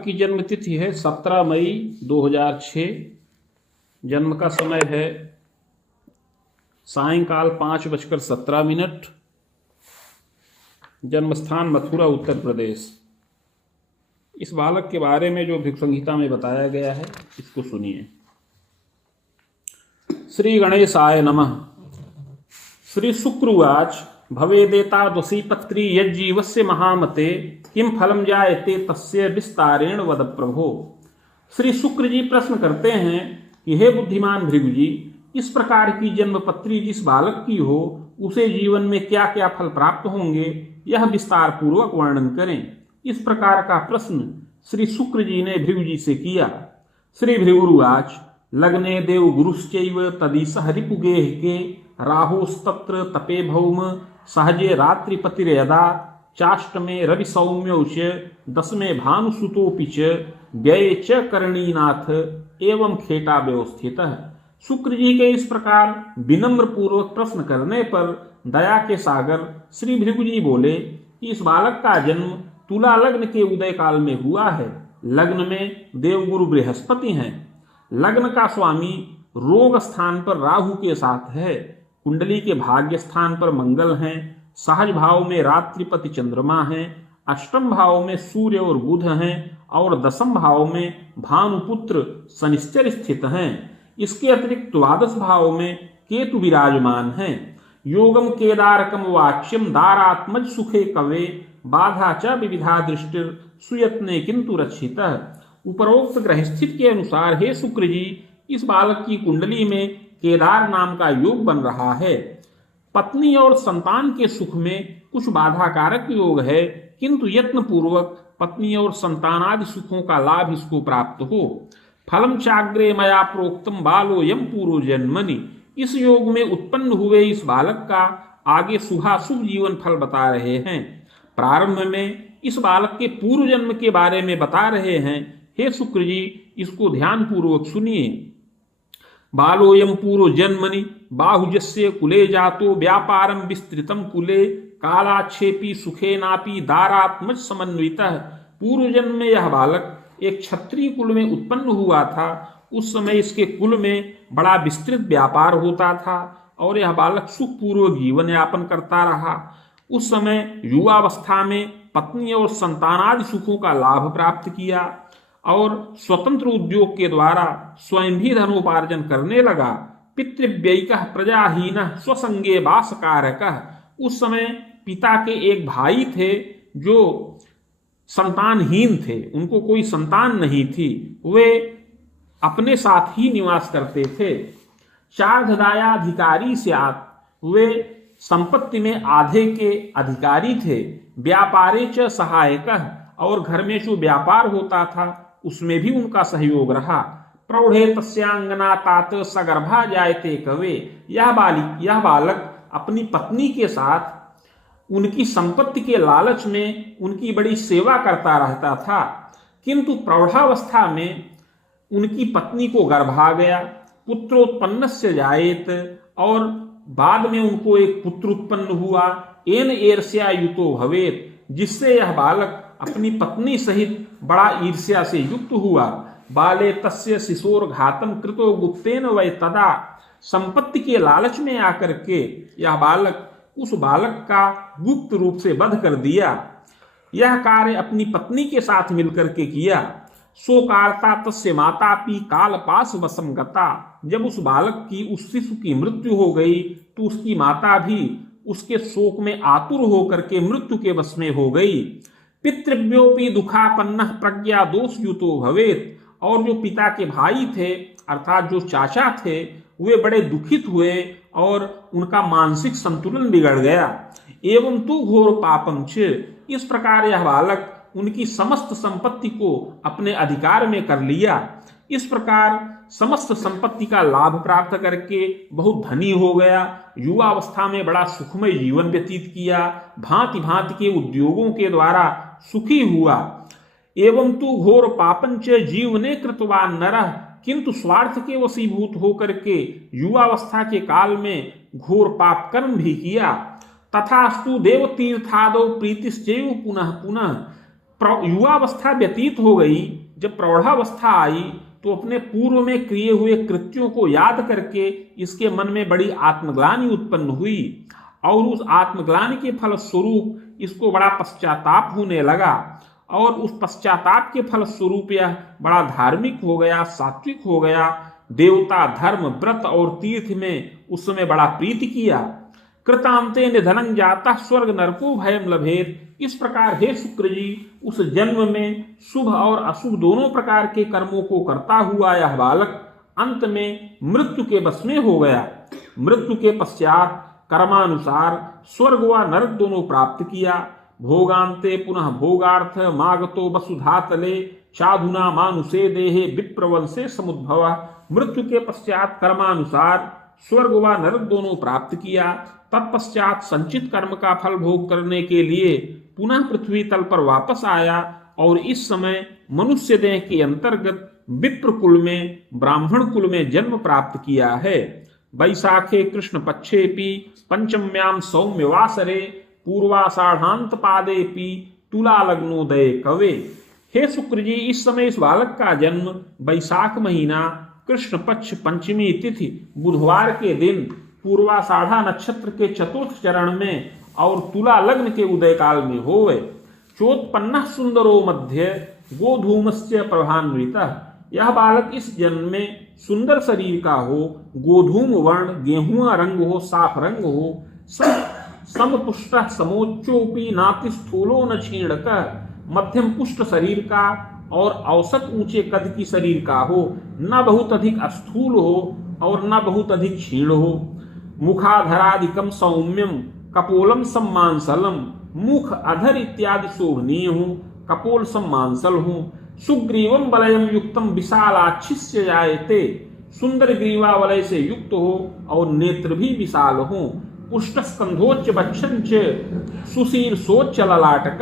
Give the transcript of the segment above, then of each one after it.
बालक की जन्म तिथि है 17 मई 2006। जन्म का समय है सायंकाल 5:17। जन्म स्थान मथुरा, उत्तर प्रदेश। इस बालक के बारे में जो भिक्षु संहिता में बताया गया है इसको सुनिए। श्री गणेशाय नमः। श्री शुक्रवाच भवेदेतादृशी पत्री यज्जीवस्य महामते किम फलम जायते तस्य विस्तारेण वद प्रभो। श्री शुक्र जी प्रश्न करते हैं कि हे बुद्धिमान भृगु जी, इस प्रकार की जन्म पत्री जिस बालक की हो उसे जीवन में क्या क्या फल प्राप्त होंगे, यह विस्तार पूर्वक वर्णन करें। इस प्रकार का प्रश्न श्री शुक्र जी ने भृगु जी से किया। श्री भृगुरुवाच लग्ने देव गुरुश्चैव तदिसह रिपुगेह के राहुस्तत्र तपे भौम सहजे रात्रिपतिर्यदा चाष्टमे रवि सौम्यौच दशमे भानुसुतोपि च व्यये च करणीनाथ एवं खेटा व्यवस्थितः। शुक्र जी के इस प्रकार विनम्र पूर्वक प्रश्न करने पर दया के सागर श्री भृगु जी बोले कि इस बालक का जन्म तुला लग्न के उदय काल में हुआ है। लग्न में देवगुरु बृहस्पति हैं। लग्न का स्वामी रोग स्थान पर राहु के साथ है। कुंडली के भाग्य स्थान पर मंगल हैं। सहज भाव में रात्रिपति चंद्रमा हैं। अष्टम भाव में सूर्य और बुध हैं और दशम भाव में भानुपुत्र शनिश्चर स्थित हैं। इसके अतिरिक्त द्वादश भाव में केतु विराजमान हैं। योगम केदारकम वाच्यम दारात्मज सुखे कवे बाधा च विविधा दृष्टि सुयत्ने किंतु रक्षितः। उपरोक्त ग्रह स्थिति के अनुसार हे शुक्र जी, इस बालक की कुंडली में केदार नाम का योग बन रहा है। पत्नी और संतान के सुख में कुछ बाधाकारक योग है, किंतु यत्न पूर्वक पत्नी और संतान आदि सुखों का लाभ इसको प्राप्त हो। फलम चाग्रे मया प्रोक्तम बालो यम पूर्व जन्मनि। इस योग में उत्पन्न हुए इस बालक का आगे शुभाशुभ जीवन फल बता रहे हैं। प्रारंभ में इस बालक के पूर्व जन्म के बारे में बता रहे हैं। हे शुक्र जी, इसको ध्यान पूर्वक सुनिए। बालोयम पूर्व जन्मनि बाहुजस्य कुले जातो व्यापारम विस्तृतम कुले कालाक्षेपी सुखेनापि दारात्मज समन्वितः। पूर्व जन्म में यह बालक एक क्षत्रिय कुल में उत्पन्न हुआ था। उस समय इसके कुल में बड़ा विस्तृत व्यापार होता था और यह बालक सुखपूर्वक जीवन यापन करता रहा। उस समय युवावस्था में पत्नी और संतानादि सुखों का लाभ प्राप्त किया और स्वतंत्र उद्योग के द्वारा स्वयं भी धनोपार्जन करने लगा। पितृव्ययिकः प्रजाहीनः स्वसंगे वासकारकः। उस समय पिता के एक भाई थे जो संतानहीन थे, उनको कोई संतान नहीं थी, वे अपने साथ ही निवास करते थे। चार्धदायाधिकारी स्यात्, वे संपत्ति में आधे के अधिकारी थे। व्यापारे च सहायकः, और घर में जो व्यापार होता था उसमें भी उनका सहयोग रहा। प्रौढ़े तस्यांगना तात सगर्भा जायते कवे। यह बालक अपनी पत्नी के साथ उनकी संपत्ति के लालच में उनकी बड़ी सेवा करता रहता था, किंतु प्रौढ़ावस्था में उनकी पत्नी को गर्भ आ गया। पुत्रोत्पन्नस्य जायेत, और बाद में उनको एक पुत्र उत्पन्न हुआ। एन ईर्ष्या युतो भवेत, जिससे यह बालक अपनी पत्नी सहित बड़ा ईर्ष्या से युक्त हुआ। बाले तस्य शिशोर घातम कृतो गुप्तेन वै तदा। संपत्ति के लालच में आकर के यह बालक उस बालक का गुप्त रूप से वध कर दिया। यह कार्य अपनी पत्नी के साथ मिलकर के किया। सो कार्ता तस्य मातापि काल पास वसम गता। जब उस बालक की, उस शिशु की मृत्यु हो गई तो उसकी माता भी उसके शोक में आतुर होकर के मृत्यु के वश में हो गई। पितृव्योपि दुखापन्न प्रज्ञा दोष युतो भवेत। और जो पिता के भाई थे अर्थात जो चाचा थे, वे बड़े दुखित हुए और उनका मानसिक संतुलन बिगड़ गया। एवं तु घोर पापम च। इस प्रकार यह बालक उनकी समस्त संपत्ति को अपने अधिकार में कर लिया। इस प्रकार समस्त संपत्ति का लाभ प्राप्त करके बहुत धनी हो गया। युवावस्था में बड़ा सुखमय जीवन व्यतीत किया। भांति भांति के उद्योगों के द्वारा सुखी हुआ। एवं तु घोर पापंच जीवने कृतवान नरः। किंतु स्वार्थ के वशीभूत होकर के युवावस्था के काल में घोर पाप कर्म भी किया। तथास्तु देव तीर्थादौ प्रीतिश्चैव पुनः पुनः। युवावस्था व्यतीत हो गई, जब प्रौढ़ावस्था आई तो अपने पूर्व में किए हुए कृत्यों को याद करके इसके मन में बड़ी आत्मग्लानि उत्पन्न हुई और उस आत्मग्लानि के फलस्वरूप इसको बड़ा पश्चाताप होने लगा और उस पश्चाताप के फलस्वरूप यह बड़ा धार्मिक हो गया, सात्विक हो गया, देवता, धर्म, व्रत और तीर्थ में उस समय बड़ा प्रीति किया। कृतांते निधनं जाता स्वर्ग नरको भयम लभेत। इस प्रकार हे शुक्र जी, उस जन्म में शुभ और अशुभ दोनों प्रकार के कर्मों को करता हुआ यह बालक अंत में मृत्यु के वश में हो गया। मृत्यु के पश्चात कर्मानुसार स्वर्ग व नरक दोनों प्राप्त किया। भोगांते पुनः भोगार्थ मागतो वसुधातले साधुना मानुषे देहे विप्रवंशे समुद्भव। मृत्यु के पश्चात कर्मानुसार स्वर्ग व नरक दोनों प्राप्त किया। तत्पश्चात संचित कर्म का फल भोग करने के लिए पुनः पृथ्वी तल पर वापस आया और इस समय मनुष्य देह के अंतर्गत विप्र कुल में, ब्राह्मण कुल में जन्म प्राप्त किया है। वैशाखे कृष्ण पक्षेपि पंचम्याम सौम्यवासरे पूर्वाषाढ़ांत पादेपि तुला लग्नोदय कवे। हे शुक्र जी, इस समय इस बालक का जन्म वैशाख महीना कृष्ण पक्ष पंचमी तिथि बुधवार के दिन पूर्वाषाढ़ा नक्षत्र के चतुर्थ चरण में और तुला लग्न के उदय काल में होवे। चोत्पन्न सुंदरो मध्य गोधूमस्य प्रभान्वितः। यह बालक इस जन्म में सुंदर शरीर का हो, गोधूम वर्ण, गेहुआ रंग हो, साफ रंग हो, समपुष्ट समोच्चोपि नाति स्थूलो न क्षीणक। मध्यम पुष्ट शरीर का और औसत ऊंचे कद की शरीर का हो, न बहुत अधिक स्थूल हो और न बहुत अधिक क्षीण हो। मुखाधरादिकम सौम्यम कपोलम सम्मांसलम। मुख, अधर इत्यादि शोभनीय हो, कपोल सम्मांसल हो। सुग्रीवम वलयम युक्तम विशालाक्षिस्य जायते। सुंदर ग्रीवा वलय से युक्त हो और नेत्र भी विशाल हो। पुष्ट स्कंधोच्च वक्षंच सुशीर्षोच्च ललाटक।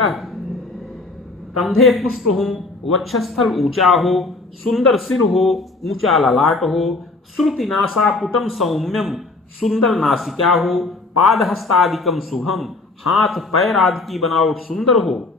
कंधे पुष्ट हो, वक्षस्थल ऊंचा हो, सुंदर सिर हो, ऊंचा ललाट हो। श्रुति नासा पुटम सौम्यम। सुंदर नासिका हो। पादहस्तादिकम शुभम। हाथ पैर आदि की बनावट सुंदर हो।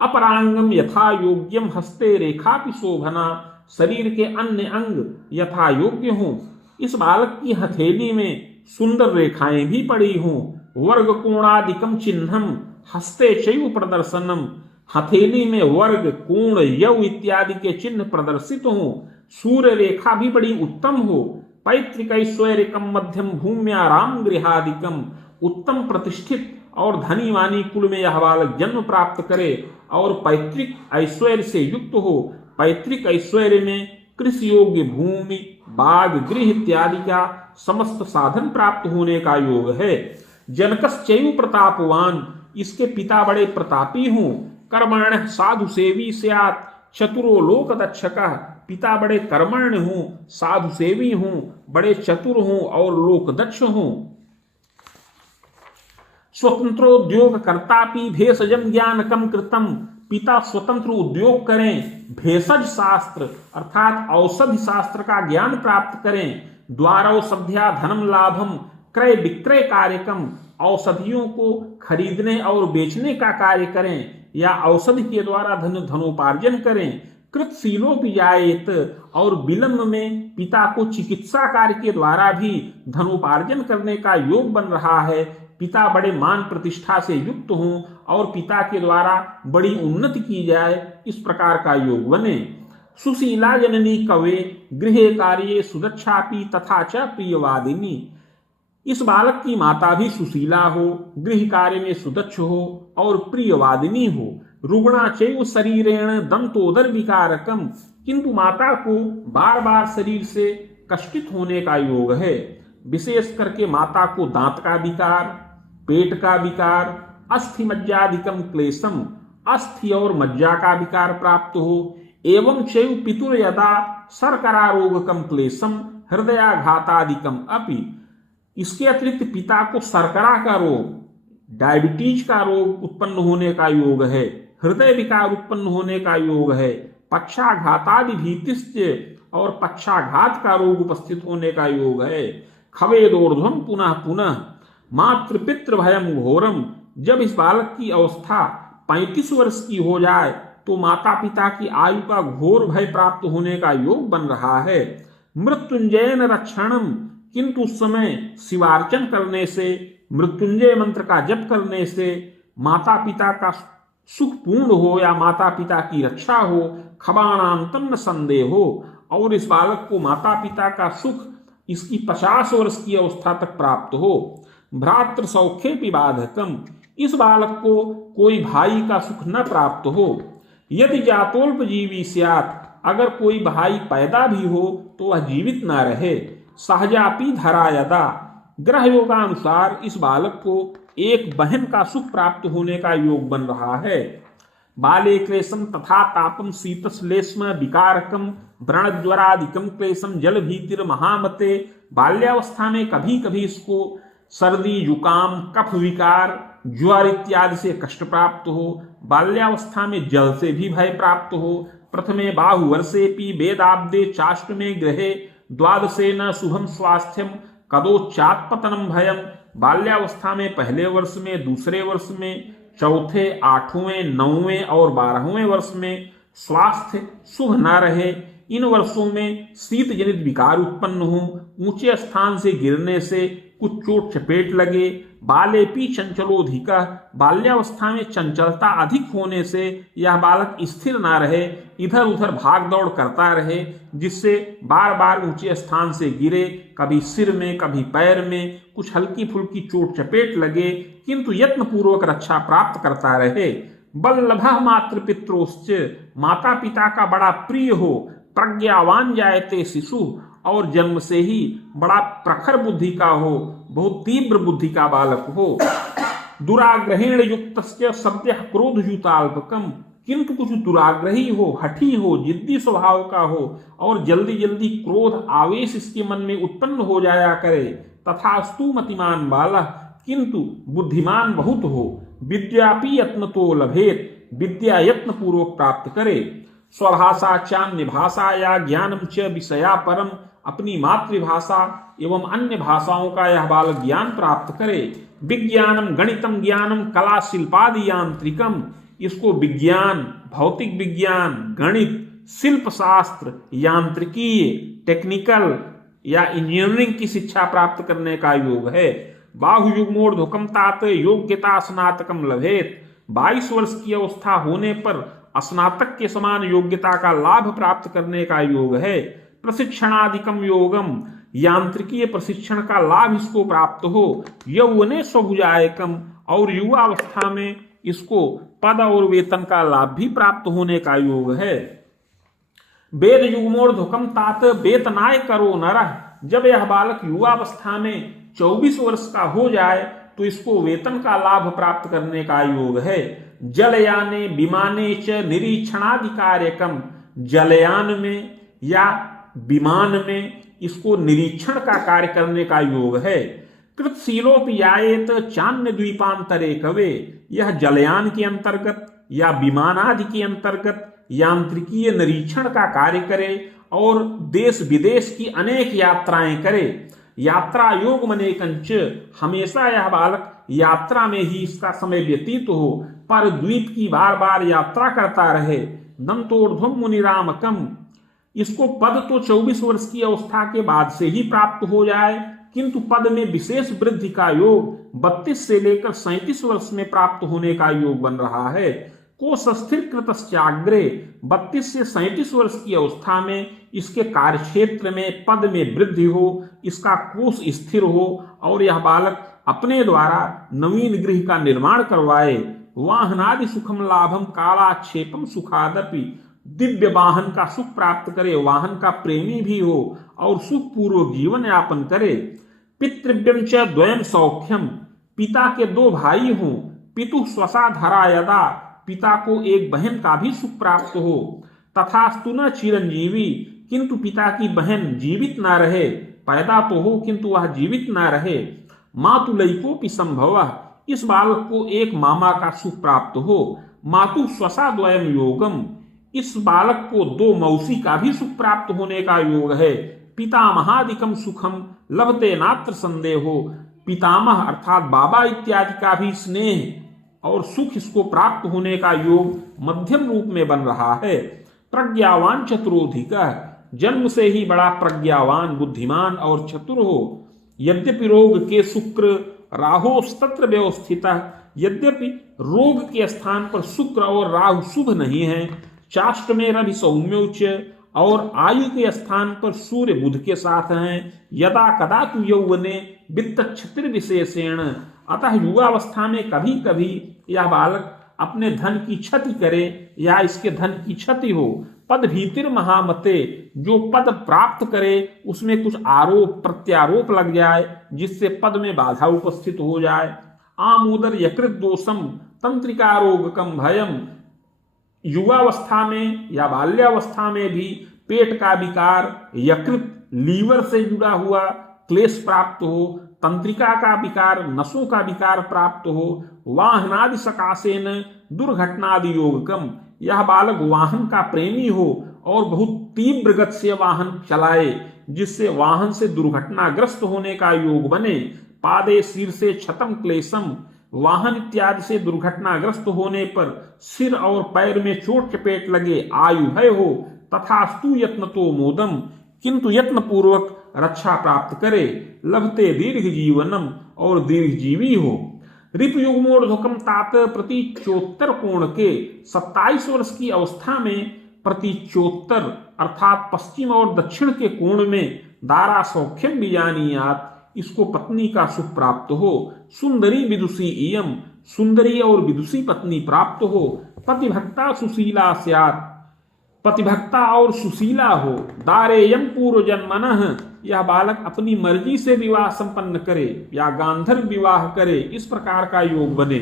अपरांगम यथा योग्यम हस्ते रेखापि शोभना। शरीर के अन्य अंग यथा योग्य हो। इस बालक की हथेली में सुंदर रेखाएं भी पड़ी हों। वर्ग कोणादिकम चिन्हम हस्ते चैव प्रदर्शनम। हथेली में वर्ग, कोण, यव इत्यादि के चिन्ह प्रदर्शित हों। सूर्य रेखा भी बड़ी उत्तम हो। पैतृक ऐश्वर्यकम मध्यम भूम्याराम गृहादिकम। उत्तम प्रतिष्ठित और धनी वानी कुल में यह बालक जन्म प्राप्त करे और पैतृक ऐश्वर्य से युक्त हो। पैतृक ऐश्वर्य में कृषि योग्य भूमि, बाग, गृह इत्यादि का समस्त साधन प्राप्त होने का योग है। जनकश्चैव प्रतापवान। इसके पिता बड़े प्रतापी हों। कर्मण्य साधु सेवी स्यात् चतुरो लोक दक्षकः। पिता बड़े कर्मण्य हों, साधु सेवी हों, बड़े चतुर हों और लोक दक्ष हों। स्वतंत्रोद्योग कर्तापि भेषजम ज्ञानकम कृतम। पिता स्वतंत्र उद्योग करें, भेषज शास्त्र अर्थात औषधि शास्त्र का ज्ञान प्राप्त करें। द्वारौषध्या धनम लाभम क्रय विक्रय कार्यकम। औषधियों को खरीदने और बेचने का कार्य करें या औषधि के द्वारा धनोपार्जन करें। कृतशीलो भी जायेत। और विलंब में पिता को चिकित्सा कार्य के द्वारा भी धनोपार्जन करने का योग बन रहा है। पिता बड़े मान प्रतिष्ठा से युक्त हों और पिता के द्वारा बड़ी उन्नति की जाए, इस प्रकार का योग बने। सुशीला जननी कवे गृहे कार्ये सुदक्षापि तथा च प्रियवादिनी। इस बालक की माता भी सुशीला हो, गृह कार्य में सुदक्ष हो और प्रियवादिनी हो। रुग्णा चैव शरीरेण दंतोदर विकारकम। किंतु माता को बार बार शरीर से कष्टित होने का योग है। विशेष करके माता को दांत का विकार, पेट का विकार, अस्थि मज्जादिकम क्लेशम, अस्थि और मज्जा का विकार प्राप्त हो। एवं चैव पितुर यदा शर्करा रोगकम क्लेशम हृदयाघातादिकम अपि। इसके अतिरिक्त पिता को शर्करा का रोग, डायबिटीज का रोग उत्पन्न होने का योग है। हृदय विकार उत्पन्न होने का योग है। पक्षाघातादि भीतिश्च और पक्षाघात का रोग उपस्थित होने का योग है। खवेदोर्ध्वम पुनः पुनः मातृपितृ भयम घोरम। जब इस बालक की अवस्था 35 वर्ष की हो जाए तो माता पिता की आयु का घोर भय प्राप्त होने का योग बन रहा है। मृत्युंजयन रक्षणम, किंतु उस समय शिवार्चन करने से, मृत्युंजय मंत्र का जप करने से माता पिता का सुख पूर्ण हो या माता पिता की रक्षा हो, खबाणांतन संदेह हो, और इस बालक को माता पिता का सुख इसकी 50 वर्ष की अवस्था तक प्राप्त हो। भ्रातृ सौख्ये पिबाधकम, इस बालक को कोई भाई का सुख न प्राप्त हो। यदि जातोल्पजीवी स्यात्, अगर कोई भाई पैदा भी हो तो वह जीवित न रहे। सहजापि धरा यदा, ग्रह योगानुसार इस बालक को एक बहन का सुख प्राप्त होने का योग बन रहा है। बाले क्लेशम तथा तापम शीतश्लेष्म विकारकम व्रणज्वरादिकम क्लेशम जल भीतिर महामते, बाल्यावस्था में कभी कभी इसको सर्दी, जुकाम, कफ विकार, ज्वर इत्यादि से कष्ट प्राप्त हो। बाल्यावस्था में जल से भी भय प्राप्त हो। प्रथमे बाहुवर्षेपि वेदाब्दे चाष्टमे ग्रहे द्वादशे न शुभम स्वास्थ्यम कदोच्चात्पतनम भयम, बाल्यावस्था में पहले वर्ष में, दूसरे वर्ष में, चौथे, 8वें, 9वें और 12वें वर्ष में स्वास्थ्य शुभ न रहे। इन वर्षों में शीत जनित विकार उत्पन्न हो, ऊंचे स्थान से गिरने से कुछ चोट चपेट लगे। बालेपी चंचलोधिक, बाल्यावस्था में चंचलता अधिक होने से यह बालक स्थिर ना रहे, इधर उधर भाग दौड़ करता रहे, जिससे बार बार ऊंचे स्थान से गिरे, कभी सिर में कभी पैर में कुछ हल्की फुल्की चोट चपेट लगे, किंतु यत्न पूर्वक रक्षा प्राप्त करता रहे। बल्लभ मातृपित्रोश्च, माता पिता का बड़ा प्रिय हो। प्रज्ञावान जायते शिशु, और जन्म से ही बड़ा प्रखर बुद्धि का हो, बहुत तीव्र बुद्धि का बालक हो। दुराग्रहेण युक्त सद्य क्रोधयुताल्पकम, किंतु कुछ दुराग्रही हो, हठी हो, जिद्दी स्वभाव का हो, और जल्दी जल्दी क्रोध आवेश इसके मन में उत्पन्न हो जाया करे। तथास्तु मतिमान बालः, किंतु बुद्धिमान बहुत हो। विद्यापि यत्न तो लभेत, विद्या यत्न पूर्वक प्राप्त करे। स्वभाषा चान्य भाषा या ज्ञानम च विषया परम, अपनी मातृभाषा एवं अन्य भाषाओं का यह बालक ज्ञान प्राप्त करे। विज्ञानम गणितम ज्ञानम कला शिल्पादि यांत्रिकम, इसको विज्ञान, भौतिक विज्ञान, गणित, शिल्प शास्त्र, यांत्रिकीय, टेक्निकल या इंजीनियरिंग की शिक्षा प्राप्त करने का योग है। बाहुयुग्मोर्ध्वकम तात योग्यता स्नातकम लभेत, 22 वर्ष की अवस्था होने पर स्नातक के समान योग्यता का लाभ प्राप्त करने का योग है। प्रशिक्षणाधिकम योगम, यांत्रिकीय प्रशिक्षण का लाभ इसको प्राप्त हो। यौवने स्वभुजायकम, और युवावस्था में इसको पद और वेतन का लाभ भी प्राप्त होने का योग है। वेद युग्मोर्ध्वकम तात वेतनाय करो नरः, जब यह बालक युवावस्था में 24 वर्ष का हो जाए तो इसको वेतन का लाभ प्राप्त करने का योग है। जलयाने विमाने च निरीक्षणादि कार्यकम, जलयान में या विमान में इसको निरीक्षण का कार्य करने का योग है। कृतशीलोपि यायेत चान्य द्वीपांतरे कवे, यह जलयान के अंतर्गत या विमान आदि के अंतर्गत यांत्रिकीय निरीक्षण का कार्य करे और देश विदेश की अनेक यात्राएं करे। यात्रा योग मनेकंच, हमेशा यह बालक यात्रा में ही इसका समय व्यतीत हो, पर द्वीप की बार बार यात्रा करता रहे। दंतोर्ध्वम मुनिरामकम, इसको पद तो 24 वर्ष की अवस्था के बाद से ही प्राप्त हो जाए, किंतु पद में विशेष वृद्धि का योग 32 से लेकर 37 वर्ष में प्राप्त होने का योग बन रहा है। कोश स्थिर कृतश्चाग्रे, 32 से 37 वर्ष की अवस्था में इसके कार्यक्षेत्र में पद में वृद्धि हो, इसका कोश स्थिर हो और यह बालक अपने द्वारा नवीन गृह का निर्माण करवाए। वाहनादि सुखम लाभम कालाक्षेपम सुखादपि, दिव्य वाहन का सुख प्राप्त करे, वाहन का प्रेमी भी हो और सुखपूर्वक जीवन यापन करे। पितृव्यम च द्वयम सौख्यम, पिता के 2 भाई हों। पितु स्वसा धरा यदा, पिता को एक बहन का भी सुख प्राप्त हो। तथास्तु न चिरंजीवी, किंतु पिता की बहन जीवित ना रहे, पैदा तो हो किंतु वह जीवित ना रहे। मातुलैकोपि संभवः, इस बालक को एक मामा का सुख प्राप्त हो। मातु स्वसा द्वयम योगम, इस बालक को 2 मौसी का भी सुख प्राप्त होने का योग है। पितामहादिकम सुखम लभते नात्र संदेहो, पितामह अर्थात बाबा इत्यादि का भी स्नेह और सुख इसको प्राप्त होने का योग मध्यम रूप में बन रहा है। प्रज्ञावान चतुरोधिका, जन्म से ही बड़ा प्रज्ञावान, बुद्धिमान और चतुर हो। यद्यपि रोग के शुक्र राहु तत्र व्यवस्थित, यद्यपि रोग के स्थान पर शुक्र और राहु शुभ नहीं है। चाष्ट में रवि सौम्योच, और आयु के स्थान पर सूर्य बुध के साथ हैं। यदा कदा तु यौवने वित्त क्षतिर विशेषेण, अतः युवावस्था में कभी कभी यह बालक अपने धन की क्षति करे या इसके धन की क्षति हो। पद भीतिर महामते, जो पद प्राप्त करे उसमें कुछ आरोप प्रत्यारोप लग जाए जिससे पद में बाधा उपस्थित हो जाए। आमोदर यकृत दोषम तंत्रिका रोगकम भयम, युवावस्था में या बाल्यावस्था में भी पेट का विकार, यकृत लीवर से जुड़ा हुआ क्लेश प्राप्त हो, तंत्रिका का विकार, नसों का विकार प्राप्त हो, वाहनादि सकाशेन दुर्घटनादि योगकम, यह बालक वाहन का प्रेमी हो और बहुत तीव्र गति से वाहन चलाए जिससे वाहन से दुर्घटनाग्रस्त होने का योग बने। पादे सिर से क्षतम क्लेशम, वाहन इत्यादि से दुर्घटनाग्रस्त होने पर सिर और पैर में चोट चपेट लगे, आयु भय हो। तथास्तु यत्न तो मोदम, किंतु यत्न पूर्वक रक्षा प्राप्त करे। लभते दीर्घ जीवनम, और दीर्घ जीवी हो। रिप युग्मोर्ध्वकम तात, प्रतीचोत्तर कोण के 27 वर्ष की अवस्था में प्रतीचोत्तर अर्थात पश्चिम और दक्षिण के कोण में दारा सौख्यम बीजानियात, इसको पत्नी का सुख प्राप्त हो। सुंदरी विदुषी इयम, सुंदरी और विदुषी पत्नी प्राप्त हो। पतिभक्ता सुशीला स्यात्, पतिभक्ता और सुशीला हो। दारेयम पूर्व जन्मनः, यह बालक अपनी मर्जी से विवाह संपन्न करे या गांधर्व विवाह करे, इस प्रकार का योग बने।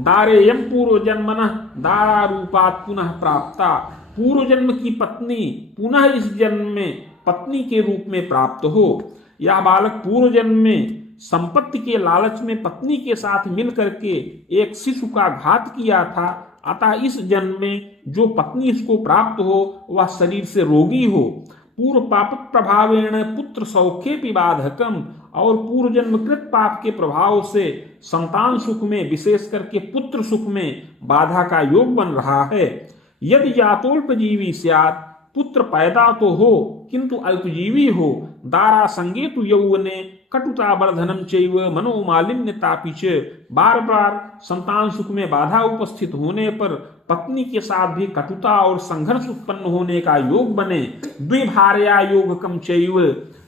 दारेयम पूर्व जन्मनः दारा रूपात् पुनः प्राप्ता, पूर्व जन्म की पत्नी पुनः इस जन्म में पत्नी के रूप में प्राप्त हो। यह बालक पूर्व जन्म में संपत्ति के लालच में पत्नी के साथ मिल करके एक शिशु का घात किया था, अतः इस जन्म में जो पत्नी इसको प्राप्त हो वह शरीर से रोगी हो। पूर्व पाप प्रभावेण पुत्र सौख्ये बाधकम, और पूर्व जन्म कृत पाप के प्रभाव से संतान सुख में विशेष करके पुत्र सुख में बाधा का योग बन रहा है। यदि जातोल्पजीवी स्यात्, पुत्र पैदा तो हो किंतु अल्पजीवी हो। दारा संगे तु यौवने कटुता वर्धनम चैव मनोमालिन्यतापि च, बार बार संतान सुख में बाधा उपस्थित होने पर पत्नी के साथ भी कटुता और संघर्ष उत्पन्न होने का योग बने। द्विभार्या योगकम चैव,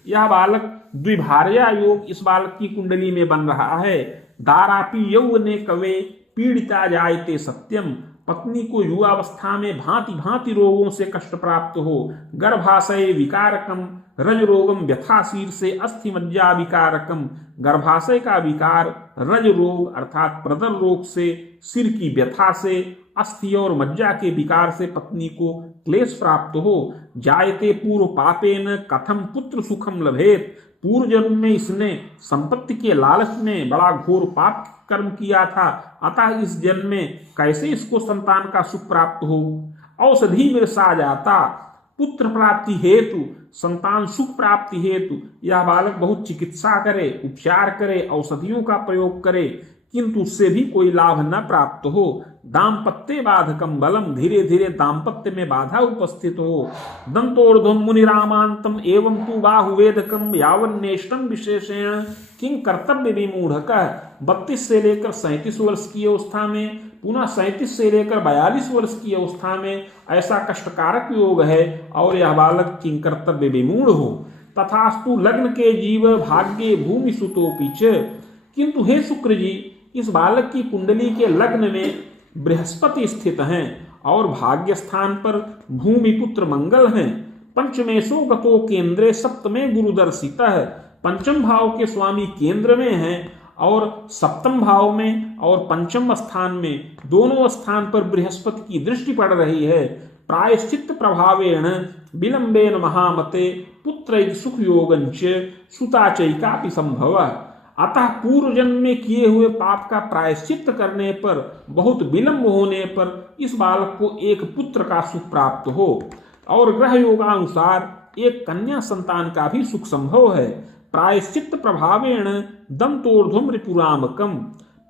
यह बालक द्विभार्या योग इस बालक की कुंडली में बन रहा है। दारापि यौवने कवे पीड़िता जायते सत्यम, पत्नी को युवावस्था में भांति भांति रोगों से कष्ट प्राप्त हो। गर्भाशय विकारकम रज रोगम व्यथा शीर्षे अस्थि मज्जा विकारकम, गर्भाशय का विकार रज रोग अर्थात प्रदर रोग से, सिर की व्यथा से, अस्थि और मज्जा के विकार से पत्नी को क्लेश प्राप्त हो। जायते पूर्व पापेन कथम पुत्र सुखम लभेत, पूर्व जन्म में इसने संपत्ति के लालच में बड़ा घोर पाप कर्म किया था, अतः इस जन्म में कैसे इसको संतान का सुख प्राप्त हो। औषधि विरसा जाता, पुत्र प्राप्ति हेतु, संतान सुख प्राप्ति हेतु यह बालक बहुत चिकित्सा करे, उपचार करे, औषधियों का प्रयोग करे, किंतु उससे भी कोई लाभ न प्राप्त हो। दाम्पत्य बाधकम बलम, धीरे धीरे दाम्पत्य में बाधा उपस्थित हो। दंतोर्ध्वम मुनिरामांतम एवं तु बाहुवेदकम यावन्नेष्टम विशेषेण किंग कर्तव्य विमूढ़कः, 32 से लेकर 37 वर्ष की अवस्था में, पुनः 37 से लेकर 42 वर्ष की अवस्था में ऐसा कष्टकारक योग है और यह बालक किंग कर्तव्य विमूढ़ हो। तथास्तु लग्न के जीव भाग्ये भूमि सुतोपि च, किंतु हे शुक्र जी, इस बालक की कुंडली के लग्न में बृहस्पति स्थित हैं और भाग्य स्थान पर भूमि पुत्र मंगल हैं। पंचमेशो गतो केंद्रे सप्तमे गुरुदर्शितः, पंचम भाव के स्वामी केंद्र में हैं और सप्तम भाव में और पंचम स्थान में दोनों स्थान पर बृहस्पति की दृष्टि पड़ रही है। प्रायश्चित्त प्रभावेण विलंबेन महामते पुत्र सुख योगंच सुताचैकापि संभवः, अतः पूर्व जन्म में किए हुए पाप का प्रायश्चित्त करने पर बहुत विलंब होने पर इस बालक को एक पुत्र का सुख प्राप्त हो और ग्रह योगानुसार एक कन्या संतान का भी सुख संभव है। प्रायश्चित्त प्रभावेण दंतोर्ध्वम रिपुरामकम,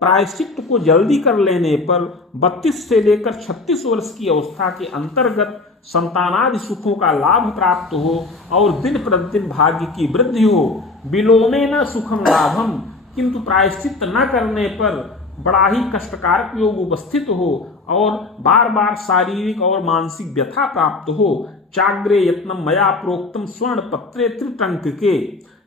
प्रायश्चित को जल्दी कर लेने पर 32 से लेकर 36 वर्ष की अवस्था के अंतर्गत संतानादि सुखों का लाभ प्राप्त हो और दिन प्रतिदिन भाग्य की वृद्धि हो। विलोमे न सुखम लाभम, किंतु प्रायश्चित न करने पर बड़ा ही कष्टकारक योग उपस्थित हो और बार बार शारीरिक और मानसिक व्यथा प्राप्त हो। चाग्रे यत्नम मया प्रोक्तम स्वर्ण पत्रे त्रिटंक के।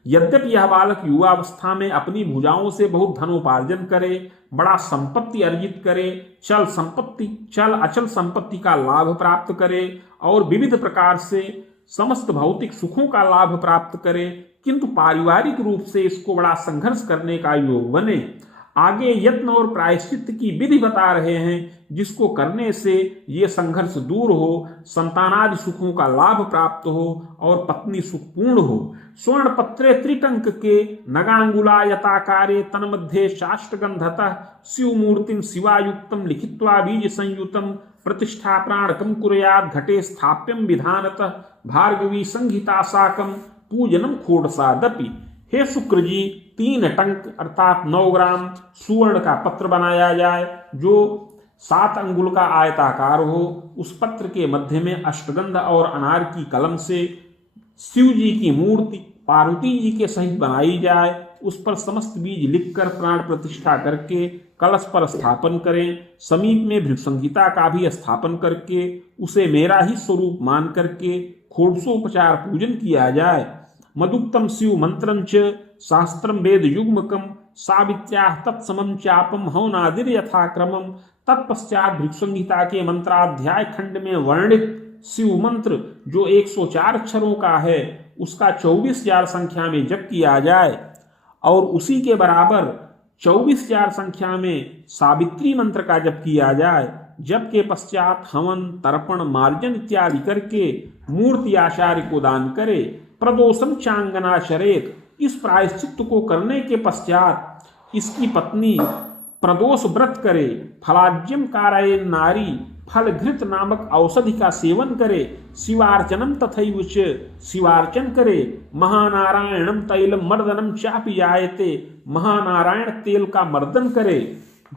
यद्यपि यह बालक युवावस्था में अपनी भुजाओं से बहुत धनोपार्जन करे, बड़ा संपत्ति अर्जित करे, चल अचल संपत्ति का लाभ प्राप्त करे और विविध प्रकार से समस्त भौतिक सुखों का लाभ प्राप्त करे, किंतु पारिवारिक रूप से इसको बड़ा संघर्ष करने का योग बने। आगे यत्न और प्रायश्चित की विधि बता रहे हैं, जिसको करने से ये संघर्ष दूर हो, संतानादि सुखों का लाभ प्राप्त हो और पत्नी सुखपूर्ण हो। स्वर्ण पत्रे त्रिटंक के नगांगुला यताकारे तन्मध्ये शाष्ट्रगंधतः शिवमूर्तिं शिवायुक्तम लिखित्वा बीज संयुतम प्रतिष्ठा प्राणकम कुर्यात् घटे स्थाप्यम विधानतः भार्गवी संहिता साकम पूजनम खोड़सादपि। हे शुक्र जी, 3 टंक अर्थात 9 ग्राम सुवर्ण का पत्र बनाया जाए जो 7 अंगुल का आयताकार हो। उस पत्र के मध्य में अष्टगंध और अनार की कलम से शिव जी की मूर्ति पार्वती जी के सहित बनाई जाए। उस पर समस्त बीज लिखकर प्राण प्रतिष्ठा करके कलश पर स्थापन करें। समीप में भृगुसंहिता का भी स्थापन करके उसे मेरा ही स्वरूप मान करके खोड़सोपचार पूजन किया जाए। मदुक्तम शिव मंत्रं च शास्त्रम वेद युग्मकम सावित्र्याः तत्समं चापम हवनादिर यथाक्रमम। तत्पश्चात भृगुसंहिता के मंत्राध्याय खंड में वर्णित शिव मंत्र जो 104 अक्षरों का है, उसका 24,000 संख्या में जप किया जाए और उसी के बराबर 24,000 संख्या में सावित्री मंत्र का जप किया जाए। जप के पश्चात हवन, तर्पण, मार्जन इत्यादि करके मूर्ति आचार्य को दान करे। प्रदोषम चांगना शरेत। इस प्रायश्चित को करने के पश्चात इसकी पत्नी प्रदोष व्रत करे। फलाज्यम कारयेन नारी। फल घृत नामक औषधि का सेवन करे। शिवार्चनम तथैव च। शिवार्चन करे। महानारायणम तैलम मर्दनम चापि जायते। महानारायण तेल का मर्दन करे।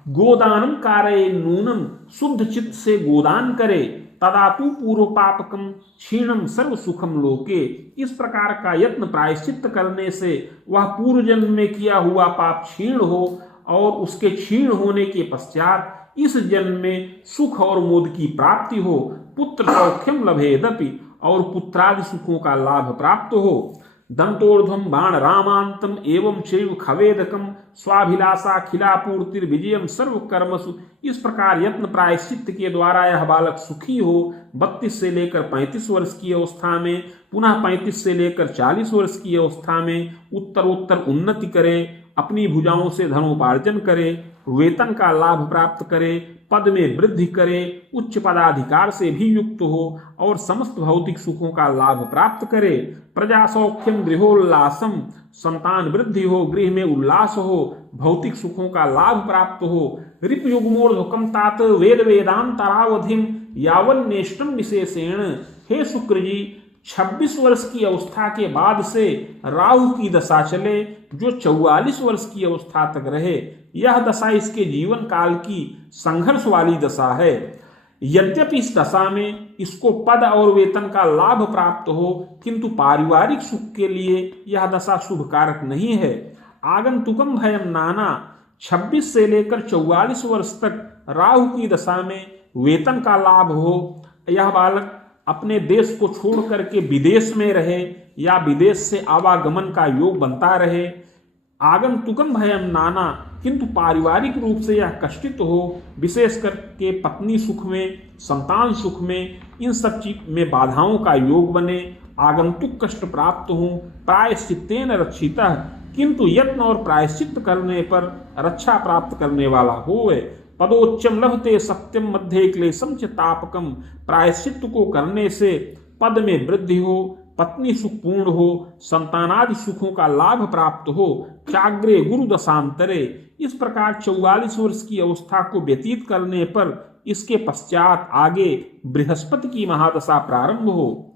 गोदानम कारयेन नूनम। शुद्ध चित्त से गोदान करे। तदातु पूर्व पापकम क्षीणम सर्व सुखम लोके। इस प्रकार का यत्न प्रायश्चित करने से वह पूर्व जन्म में किया हुआ पाप क्षीण हो और उसके क्षीण होने के पश्चात इस जन्म में सुख और मोद की प्राप्ति हो। पुत्र सौख्यम लभेदपि। और पुत्रादि सुखों का लाभ प्राप्त हो। दंतोर्ध्वम बाण रामांतम एवं चैव खवेदकम स्वाभिलाषा खिलापूर्तिर विजयम सर्व कर्मसु। इस प्रकार यत्न प्रायश्चित के द्वारा यह बालक सुखी हो। 32 से लेकर 35 वर्ष की अवस्था में, पुनः 35 से लेकर 40 वर्ष की अवस्था में उत्तरोत्तर उन्नति करे, अपनी भुजाओं से धनोपार्जन करे, वेतन का लाभ प्राप्त करे, पद में वृद्धि करे, उच्च पदाधिकार से भी युक्त हो और समस्त भौतिक सुखों का लाभ प्राप्त करे। प्रजा सौख्यम गृहोल्लासम। संतान वृद्धि हो, गृह में उल्लास हो, भौतिक सुखों का लाभ प्राप्त हो। रिप युग्मोर्ध्वकम तात वेद वेदांतरावधिम यावन नेष्टम विशेषेण। हे शुक्र जी, 26 वर्ष की अवस्था के बाद से राहु की दशा चले जो 44 वर्ष की अवस्था तक रहे। यह दशा इसके जीवन काल की संघर्ष वाली दशा है। यद्यपि इस दशा में इसको पद और वेतन का लाभ प्राप्त हो, किंतु पारिवारिक सुख के लिए यह दशा शुभ कारक नहीं है। आगंतुकम भयम नाना। 26 से लेकर 44 वर्ष तक राहु की दशा में वेतन का लाभ हो। यह बालक अपने देश को छोड़ करके विदेश में रहे या विदेश से आवागमन का योग बनता रहे। आगंतुकम भयम नाना। किंतु पारिवारिक रूप से यह कष्टित हो, विशेष करके पत्नी सुख में, संतान सुख में, इन सब चीज में बाधाओं का योग बने। आगंतुक कष्ट प्राप्त हो। प्रायश्चित्तेन रक्षितः। किंतु यत्न और प्रायश्चित करने पर रक्षा प्राप्त करने वाला होवे। पदोच्चम लभते सत्यम मध्य क्लेशम च तापकम। प्रायश्चित को करने से पद में वृद्धि हो, पत्नी सुखपूर्ण हो, संतानादि सुखों का लाभ प्राप्त हो। चाग्रे गुरु दशांतरे। इस प्रकार 44 वर्ष की अवस्था को व्यतीत करने पर इसके पश्चात आगे बृहस्पति की महादशा प्रारंभ हो।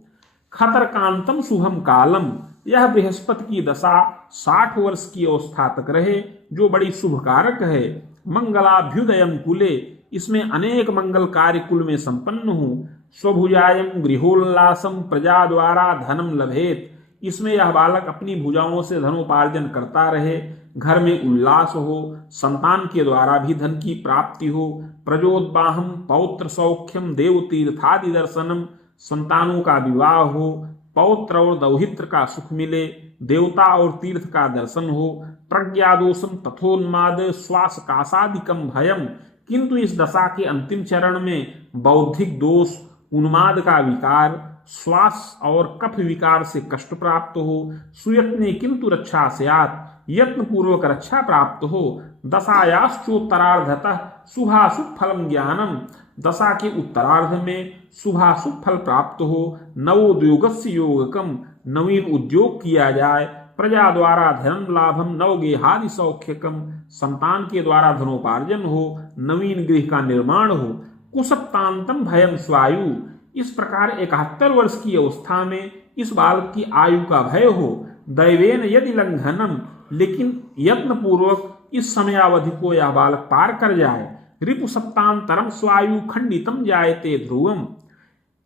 खतरकांतम शुभम कालम। यह बृहस्पति की दशा 60 वर्ष की अवस्था तक रहे, जो बड़ी शुभ कारक है। मंगलाभ्युदयम कुले, इसमें अनेक मंगल कार्य कुल में संपन्न हूँ। स्वभुजायम गृहोल्लासम प्रजा द्वारा धनम लभेत, इसमें यह बालक अपनी भुजाओं से धनोपार्जन करता रहे, घर में उल्लास हो, संतान के द्वारा भी धन की प्राप्ति हो। प्रजोद्वाहम पौत्र सौख्यम देवतीर्थादि दर्शनम, संतानों का विवाह हो, पौत्र और दौहित्र का सुख मिले, देवता और तीर्थ का दर्शन हो। प्रज्ञादोषम तथोन्माद श्वास कासादिकम भयम, किंतु इस दशा के अंतिम चरण में बौद्धिक दोष, उन्माद का विकार, श्वास और कफ विकार से कष्ट प्राप्त हो। सुयत्ने किंतु रक्षा स्यात्, यत्न पूर्वक रक्षा प्राप्त हो। दशायाश्चोत्तरार्धतः शुभाशुभ फलम ज्ञानम, दशा के उत्तरार्ध में शुभाशुभ फल प्राप्त हो। नवोद्योगस्य योगकम, नवीन उद्योग किया जाए। प्रजा द्वारा धन लाभम नवगेहादि सौख्यकम, संतान के द्वारा धनोपार्जन हो, नवीन गृह का निर्माण हो। कुसप्तांतम भयम स्वायु, इस प्रकार 71 वर्ष की अवस्था में इस बालक की आयु का भय हो। दैवेन यदि लंघनम, लेकिन यत्न पूर्वक इस समयावधि को यह बालक पार कर जाए। रिपु सप्तांतरम स्वायु खंडितम जायते ध्रुवम,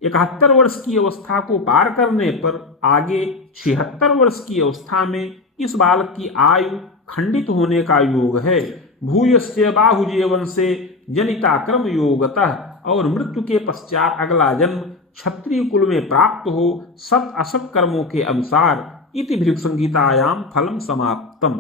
71 वर्ष की अवस्था को पार करने पर आगे 76 वर्ष की अवस्था में इस बालक की आयु खंडित होने का योग है। भूयस्य बाहुजीवन से जनिता क्रम योगतः, और मृत्यु के पश्चात अगला जन्म क्षत्रिय कुल में प्राप्त हो, सत असत कर्मों के अनुसार। इति भृगु संहितायाम फलम समाप्तम।